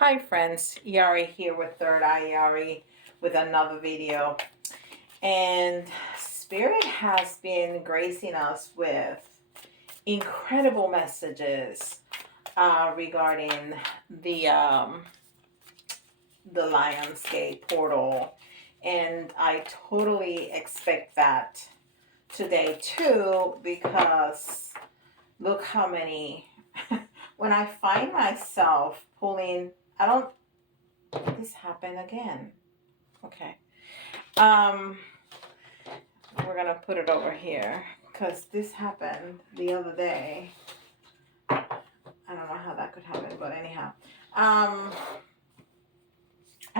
Hi friends, Yari here with Third Eye Yari with another video. And Spirit has been gracing us with incredible messages regarding the Lionsgate portal. And I totally expect that today too, because look how many when I find myself pulling, I don't, this happened again. Okay. We're gonna put it over here because this happened the other day. I don't know how that could happen, but anyhow. I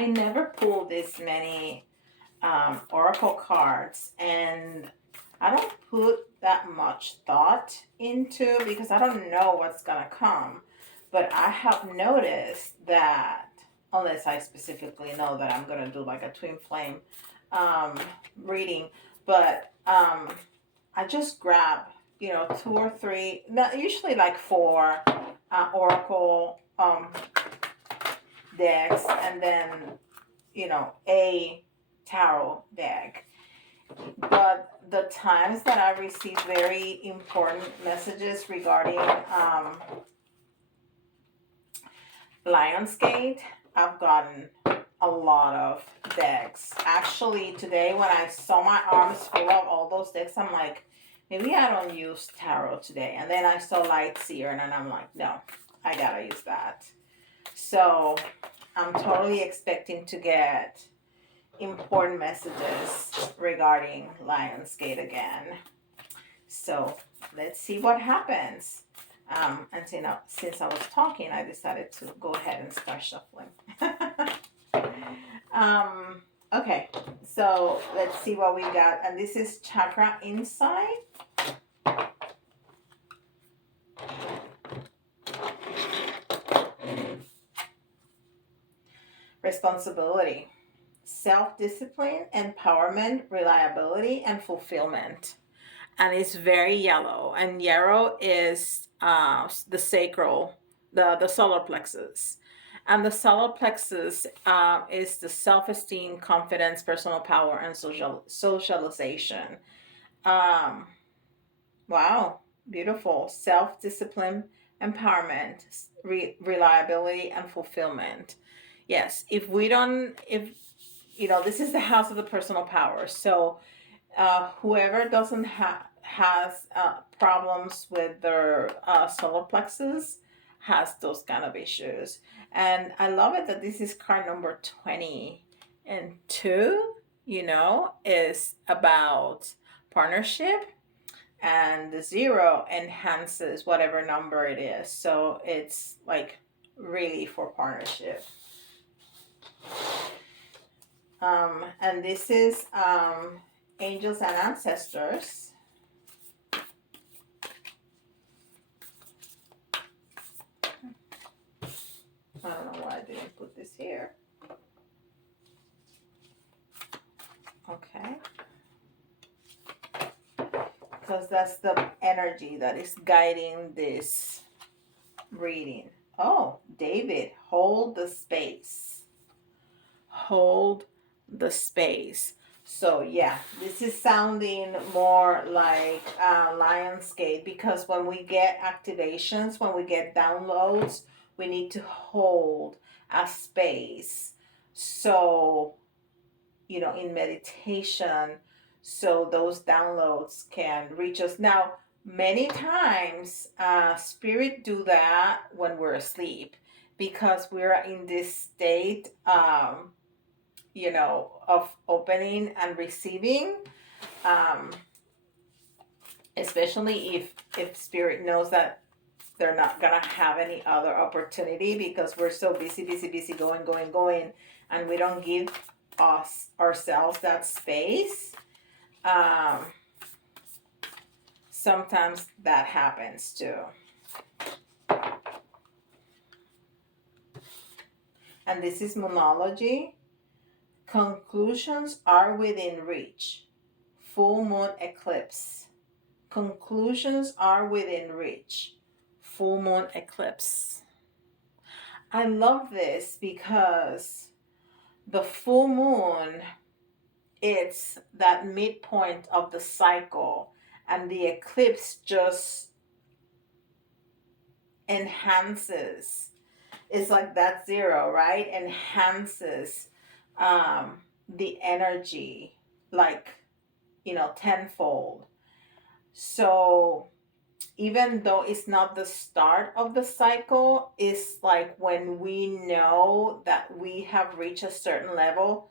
never pulled this many oracle cards, and I don't put that much thought into because I don't know what's gonna come. But I have noticed that, unless I specifically know that I'm gonna do like a twin flame reading, but I just grab, two or three, not usually like four oracle decks, and then a tarot deck. But the times that I receive very important messages regarding Lionsgate, I've gotten a lot of decks. Actually, today when I saw my arms full of all those decks, I'm like, maybe I don't use tarot today. And then I saw Light Seer, and then I'm like, no, I gotta use that. So I'm totally expecting to get important messages regarding Lionsgate again. So let's see what happens. And since I was talking, I decided to go ahead and start shuffling. Okay, so let's see what we got. And this is Chakra Insight. Responsibility, self-discipline, empowerment, reliability, and fulfillment. And it's very yellow. And yellow is the sacral, the solar plexus. And the solar plexus is the self-esteem, confidence, personal power, and socialization. Wow, beautiful. Self-discipline, empowerment, reliability, and fulfillment. Yes, if this is the house of the personal power. So whoever doesn't has problems with their solar plexus has those kind of issues. And I love it that this is card number 20. And 2, is about partnership. And the 0 enhances whatever number it is. So it's like really for partnership. And this is angels and ancestors. I don't know why I didn't put this here. Okay. Because that's the energy that is guiding this reading. Oh, David, hold the space. Hold the space. So yeah, this is sounding more like Lionsgate, because when we get activations, when we get downloads, we need to hold a space. So, in meditation, so those downloads can reach us. Now, many times, spirit do that when we're asleep, because we're in this state, of opening and receiving, especially if spirit knows that they're not gonna have any other opportunity, because we're so busy going, and we don't give ourselves that space. Sometimes that happens too. And this is Moonology. Conclusions are within reach. Full moon eclipse. Conclusions are within reach. Full moon eclipse. I love this because the full moon, it's that midpoint of the cycle, and the eclipse just enhances. It's like that zero, right? Enhances the energy, like, tenfold. So even though it's not the start of the cycle, it's like when we know that we have reached a certain level,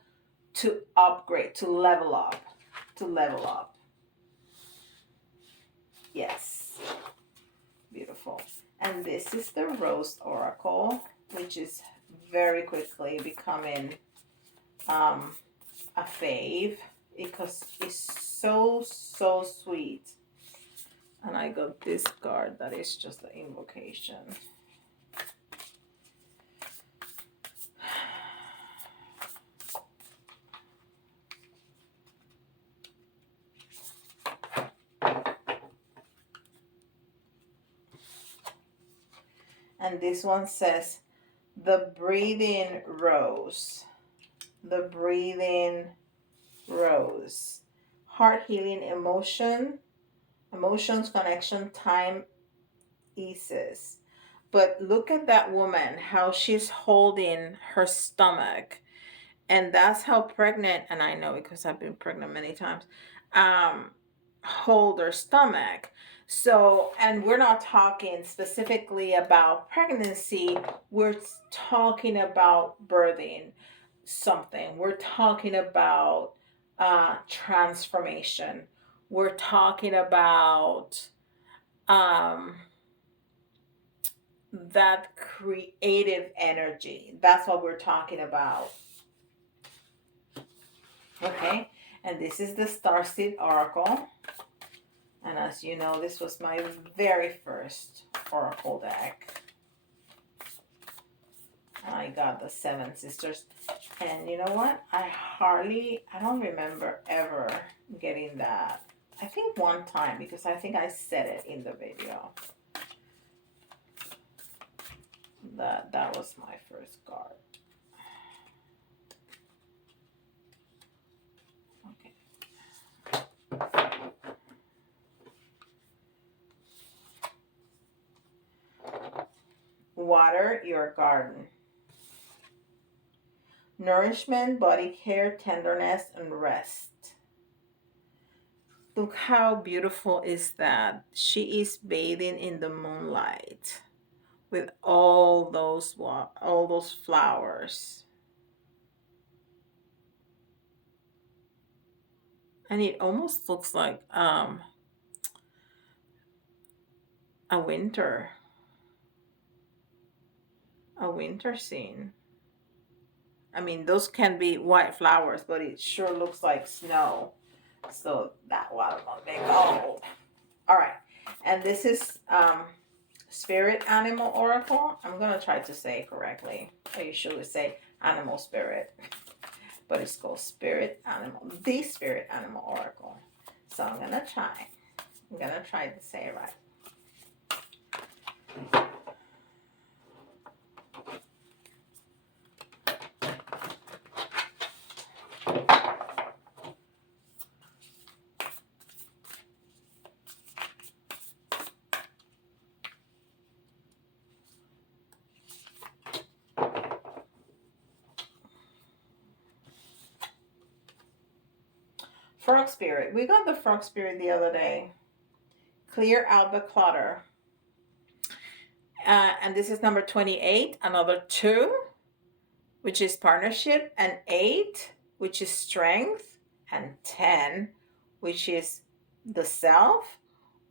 to upgrade, to level up, to level up. Yes, beautiful. And this is the Rose Oracle, which is very quickly becoming a fave because it's so, so sweet. And I got this card that is just the invocation. And this one says, the breathing rose. The breathing rose. Heart healing emotions, connection, time eases. But look at that woman, how she's holding her stomach. And that's how pregnant, and I know because I've been pregnant many times, hold their stomach. So, and we're not talking specifically about pregnancy, we're talking about birthing something. We're talking about transformation. We're talking about um, that creative energy. That's what we're talking about. Okay, and this is the Starseed Oracle. And as you know, this was my very first Oracle deck. And I got the Seven Sisters. And you know what? I don't remember ever getting that. I think one time, because I think I said it in the video. That was my first card. Water your garden. Nourishment, body care, tenderness, and rest. Look how beautiful is that. She is bathing in the moonlight with all those flowers. And it almost looks like a winter scene. I mean, those can be white flowers, but it sure looks like snow. So that one will be gold. All right, and this is Spirit Animal Oracle. I'm gonna try to say it correctly. I usually say Animal Spirit, but it's called Spirit Animal, the Spirit Animal Oracle. So I'm gonna try. To say it right. Frog Spirit. We got the Frog Spirit the other day. Clear out the clutter. And this is number 28. Another 2, which is partnership. And 8, which is strength. And 10, which is the self,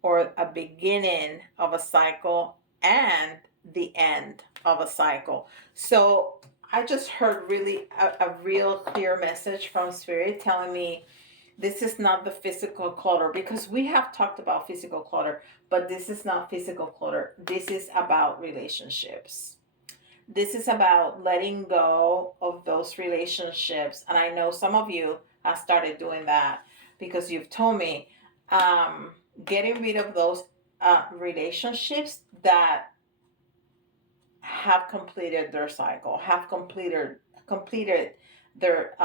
or a beginning of a cycle and the end of a cycle. So I just heard really a real clear message from Spirit telling me this is not the physical clutter, because we have talked about physical clutter, but this is not physical clutter. This is about relationships. This is about letting go of those relationships. And I know some of you have started doing that because you've told me, getting rid of those relationships that have completed their cycle, have completed their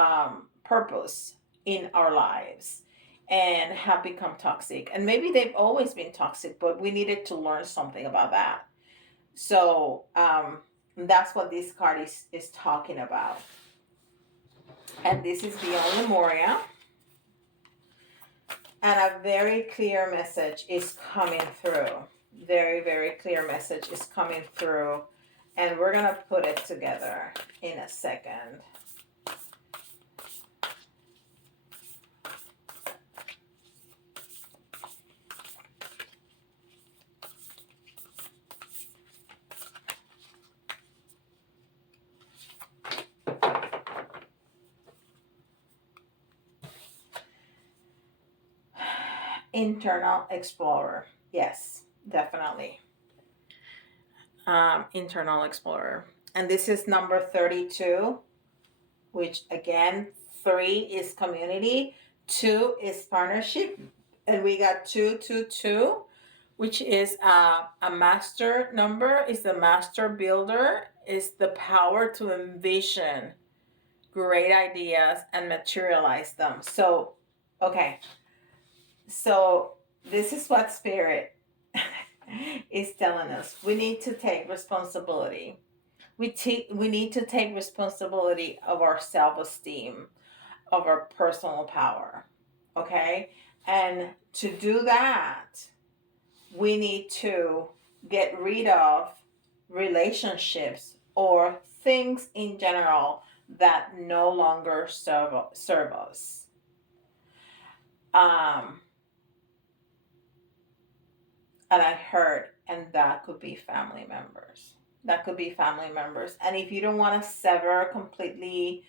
purpose in our lives, and have become toxic. And maybe they've always been toxic, but we needed to learn something about that. So that's what this card is talking about. And this is beyond Lemuria. And a very clear message is coming through. Very, very clear message is coming through. And we're going to put it together in a second. Internal explorer. Yes, definitely. Internal explorer. And this is number 32, which again, 3 is community, 2 is partnership, and we got 222, which is a master number, is the master builder, is the power to envision great ideas and materialize them. So, okay. So this is what Spirit is telling us. We need to take responsibility. We need to take responsibility of our self-esteem, of our personal power. Okay? And to do that, we need to get rid of relationships or things in general that no longer serve us. And I heard, and that could be family members. That could be family members. And if you don't want to sever completely,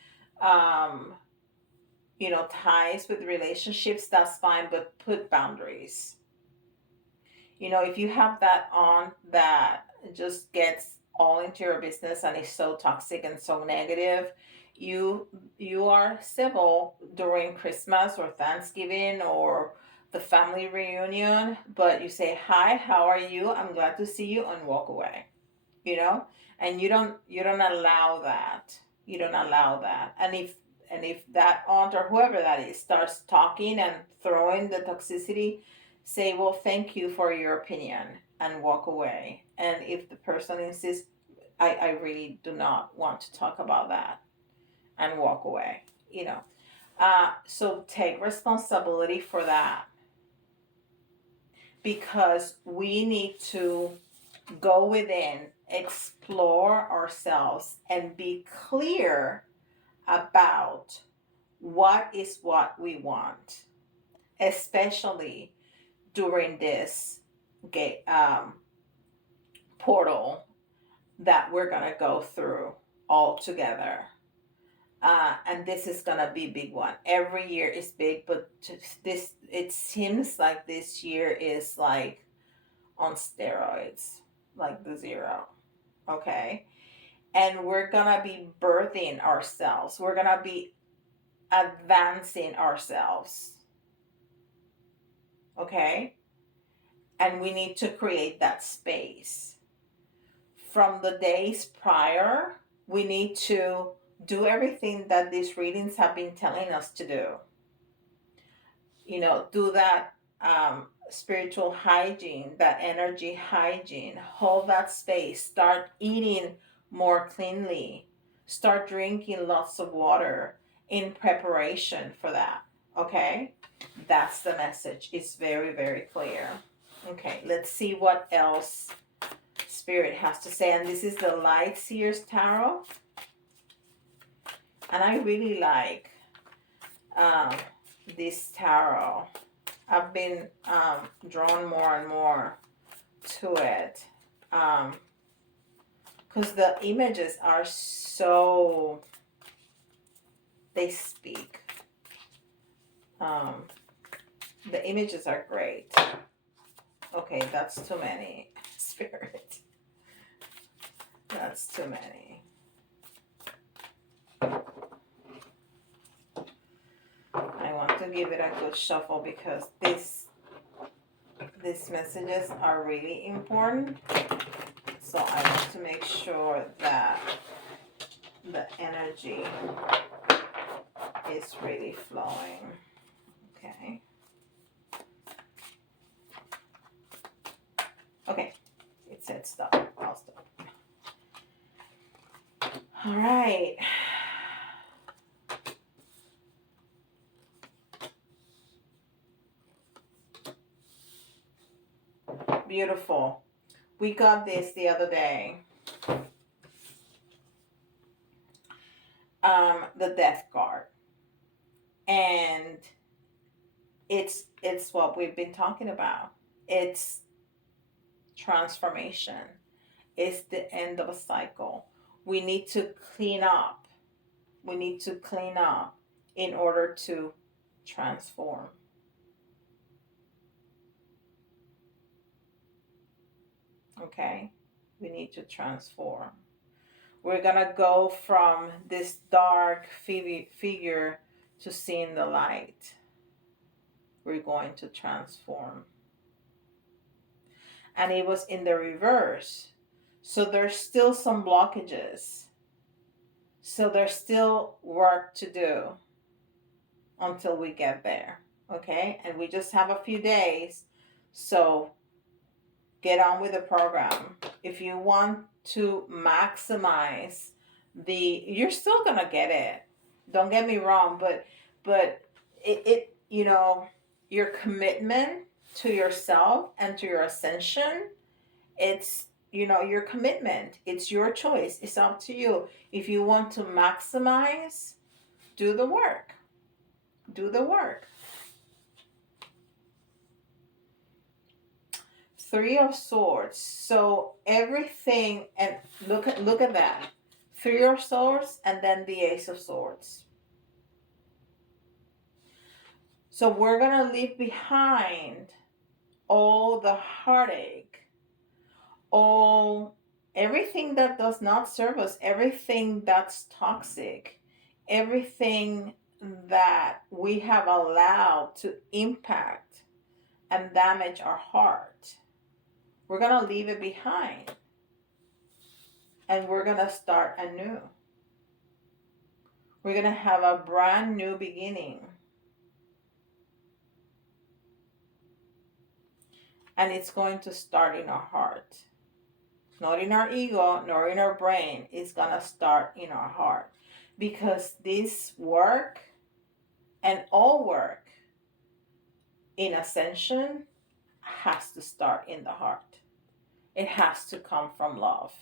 ties with relationships, that's fine, but put boundaries. If you have that on that just gets all into your business and is so toxic and so negative, you are civil during Christmas or Thanksgiving or the family reunion, but you say, hi, how are you? I'm glad to see you, and walk away. And you don't allow that. You don't allow that. And if that aunt or whoever that is starts talking and throwing the toxicity, say, well, thank you for your opinion, and walk away. And if the person insists, I really do not want to talk about that, and walk away. So take responsibility for that, because we need to go within, explore ourselves, and be clear about what we want, especially during this portal that we're going to go through all together. And this is going to be a big one. Every year is big, but it seems like this year is like on steroids, like the 0. Okay? And we're going to be birthing ourselves. We're going to be advancing ourselves. Okay? And we need to create that space. From the days prior, we need to do everything that these readings have been telling us to do. Do that spiritual hygiene, that energy hygiene, hold that space, start eating more cleanly, start drinking lots of water in preparation for that. Okay? That's the message. It's very, very clear. Okay, let's see what else Spirit has to say. And this is the Light Seers Tarot. And I really like this tarot. I've been drawn more and more to it. Because the images are so... they speak. The images are great. Okay, that's too many, Spirit. That's too many. I want to give it a good shuffle because these messages are really important. So I want to make sure that the energy is really flowing. Okay. Okay. It said stop. I'll stop. All right. Beautiful. We got this the other day. The death card. And it's what we've been talking about. It's transformation. It's the end of a cycle. We need to clean up. We need to clean up in order to transform. Okay? We need to transform. We're going to go from this dark figure to seeing the light. We're going to transform. And it was in the reverse. So there's still some blockages. So there's still work to do until we get there. Okay? And we just have a few days. So get on with the program. If you want to maximize you're still going to get it. Don't get me wrong, but it your commitment to yourself and to your ascension, it's your commitment. It's your choice. It's up to you. If you want to maximize, do the work. Do the work. Three of Swords. So everything, and look at that. Three of Swords and then the Ace of Swords. So we're going to leave behind all the heartache, everything that does not serve us, everything that's toxic, everything that we have allowed to impact and damage our heart. We're going to leave it behind. And we're going to start anew. We're going to have a brand new beginning. And it's going to start in our heart. Not in our ego, nor in our brain. It's going to start in our heart. Because this work and all work in ascension has to start in the heart. It has to come from love.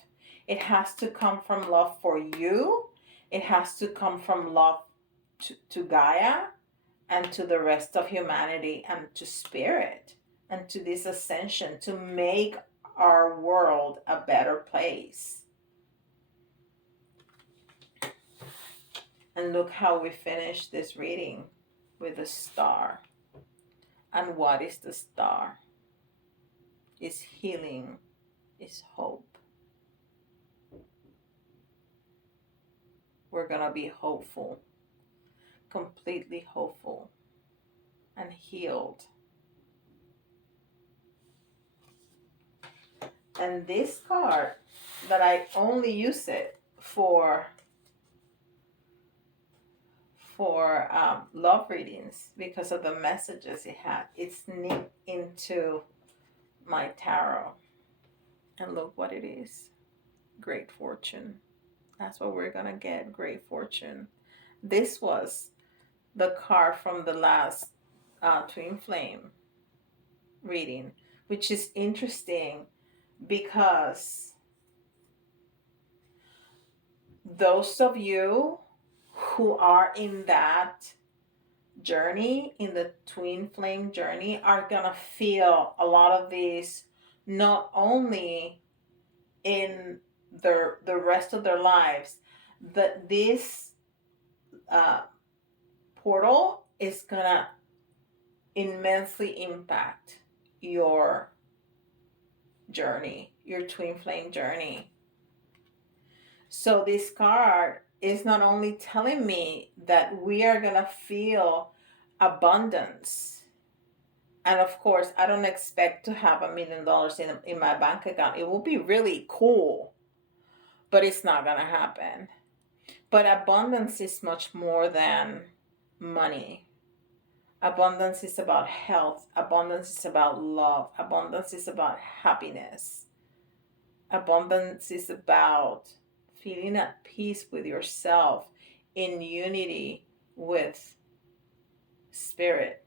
It has to come from love for you. It has to come from love to Gaia and to the rest of humanity and to spirit and to this ascension to make our world a better place. And look how we finish this reading with a star. And what is the star? It's healing. It's hope. We're going to be hopeful. Completely hopeful. And healed. And this card, that I only use it for love readings because of the messages it had. It's sneaked into my tarot. And look what it is. Great fortune. That's what we're going to get. Great fortune. This was the card from the last Twin Flame reading, which is interesting because those of you who are in that journey, in the Twin Flame journey, are going to feel a lot of these not only in the rest of their lives, that this portal is going to immensely impact your journey, your Twin Flame journey. So this card is not only telling me that we are going to feel abundance And of course, I don't expect to have $1 million in my bank account. It will be really cool, but it's not going to happen. But abundance is much more than money. Abundance is about health. Abundance is about love. Abundance is about happiness. Abundance is about feeling at peace with yourself, in unity with spirit,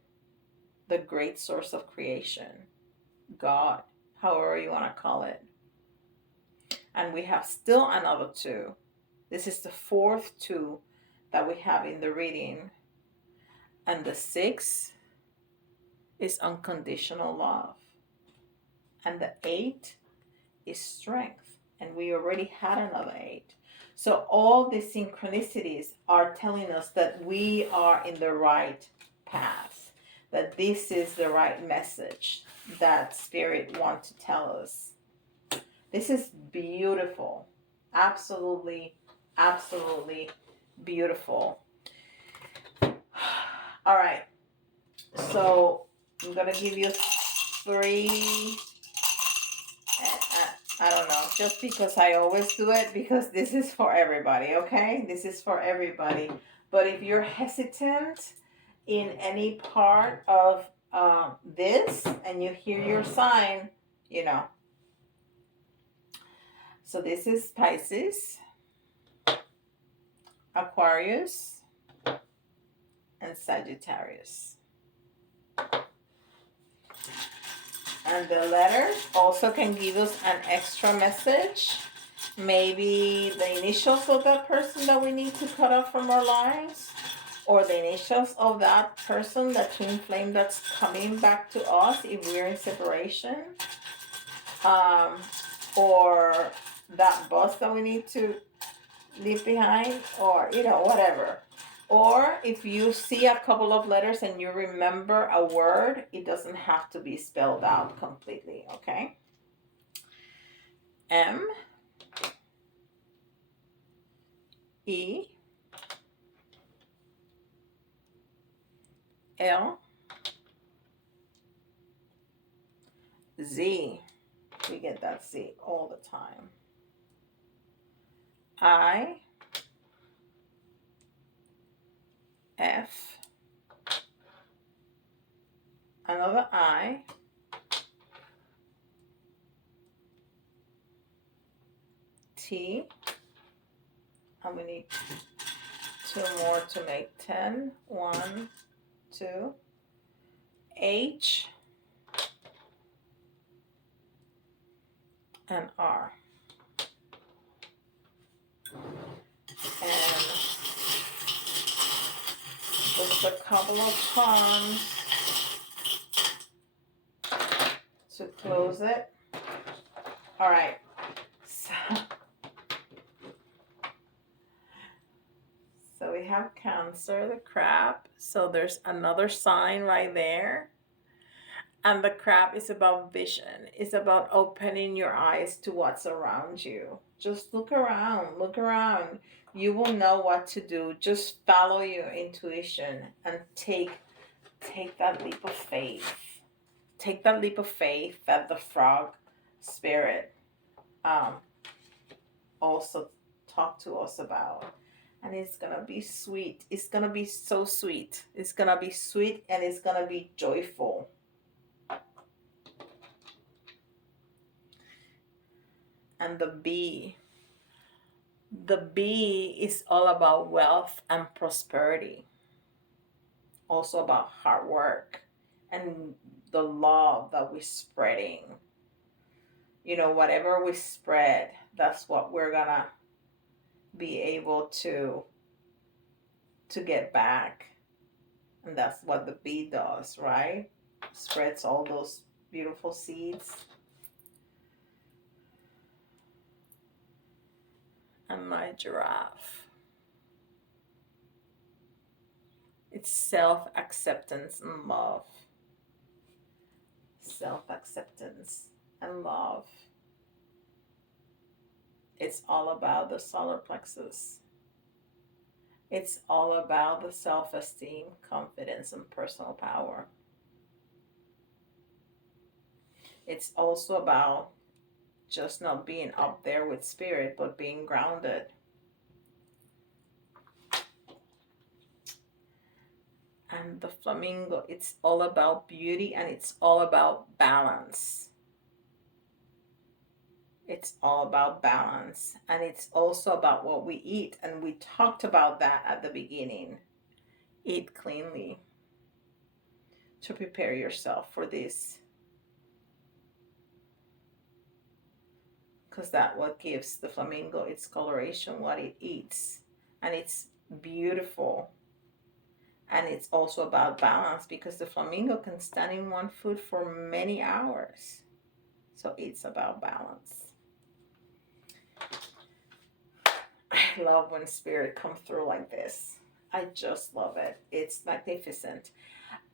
the great source of creation, God, however you want to call it. And we have still another 2. This is the 4th 2 that we have in the reading. And the 6 is unconditional love. And the 8 is strength. And we already had another 8. So all these synchronicities are telling us that we are in the right path, that this is the right message that Spirit wants to tell us. This is beautiful. Absolutely, absolutely beautiful. All right. So I'm going to give you 3. I don't know, just because I always do it, because this is for everybody, okay? This is for everybody. But if you're hesitant in any part of this and you hear your sign, you know. So this is Pisces, Aquarius, and Sagittarius. And the letters also can give us an extra message. Maybe the initials of that person that we need to cut off from our lives, or the initials of that person, that twin flame that's coming back to us if we're in separation, or that boss that we need to leave behind, or whatever. Or if you see a couple of letters and you remember a word, it doesn't have to be spelled out completely, okay? M, E, L, Z. We get that Z all the time. I, F, another I, T, and we need 2 more to make 10. 1, 2, H, and R. And just a couple of charms to close it. All right. So we have Cancer, the crab. So there's another sign right there. And the crab is about vision. It's about opening your eyes to what's around you. Just look around, look around. You will know what to do. Just follow your intuition and take that leap of faith. Take that leap of faith that the frog spirit also talked to us about. And it's going to be sweet. It's going to be so sweet. It's going to be sweet and it's going to be joyful. And the bee. The bee is all about wealth and prosperity. Also about hard work and the love that we're spreading. Whatever we spread, that's what we're gonna be able to get back. And that's what the bee does, right? Spreads all those beautiful seeds. And my giraffe. It's self-acceptance and love. Self-acceptance and love. It's all about the solar plexus. It's all about the self-esteem, confidence, and personal power. It's also about just not being up there with spirit, but being grounded. And the flamingo, it's all about beauty and it's all about balance. It's all about balance. And it's also about what we eat. And we talked about that at the beginning. Eat cleanly to prepare yourself for this. Because that's what gives the flamingo its coloration, what it eats. And it's beautiful. And it's also about balance because the flamingo can stand in one food for many hours. So it's about balance. I love when spirit comes through like this. I just love it. It's magnificent.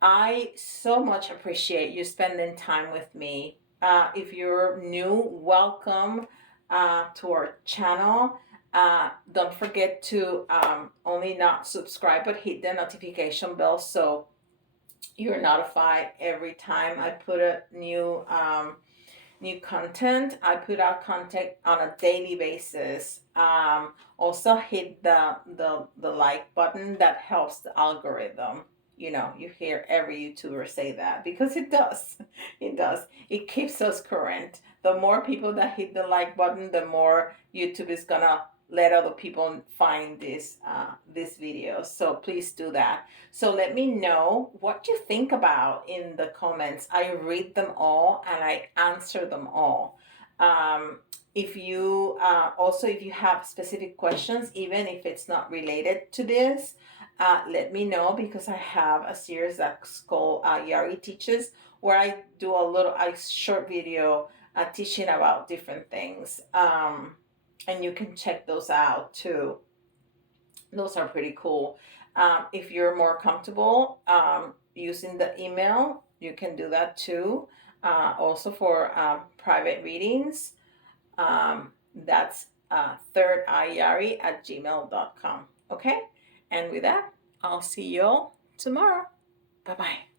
I so much appreciate you spending time with me. If you're new, welcome to our channel. Don't forget to only not subscribe, but hit the notification bell so you're notified every time I put a new content. I put out content on a daily basis. Also hit the like button. That helps the algorithm. You know, you hear every YouTuber say that because it does. It does. It keeps us current. The more people that hit the like button, the more YouTube is gonna let other people find this video. So please do that. So let me know what you think about in the comments. I read them all and I answer them all. If you also, if you have specific questions, even if it's not related to this, let me know because I have a series that's called Yari Teaches, where I do a short video teaching about different things. And you can check those out too. Those are pretty cool. If you're more comfortable using the email, you can do that too. Also for private readings, that's thirdeyeyari@gmail.com. Okay? And with that, I'll see you all tomorrow. Bye-bye.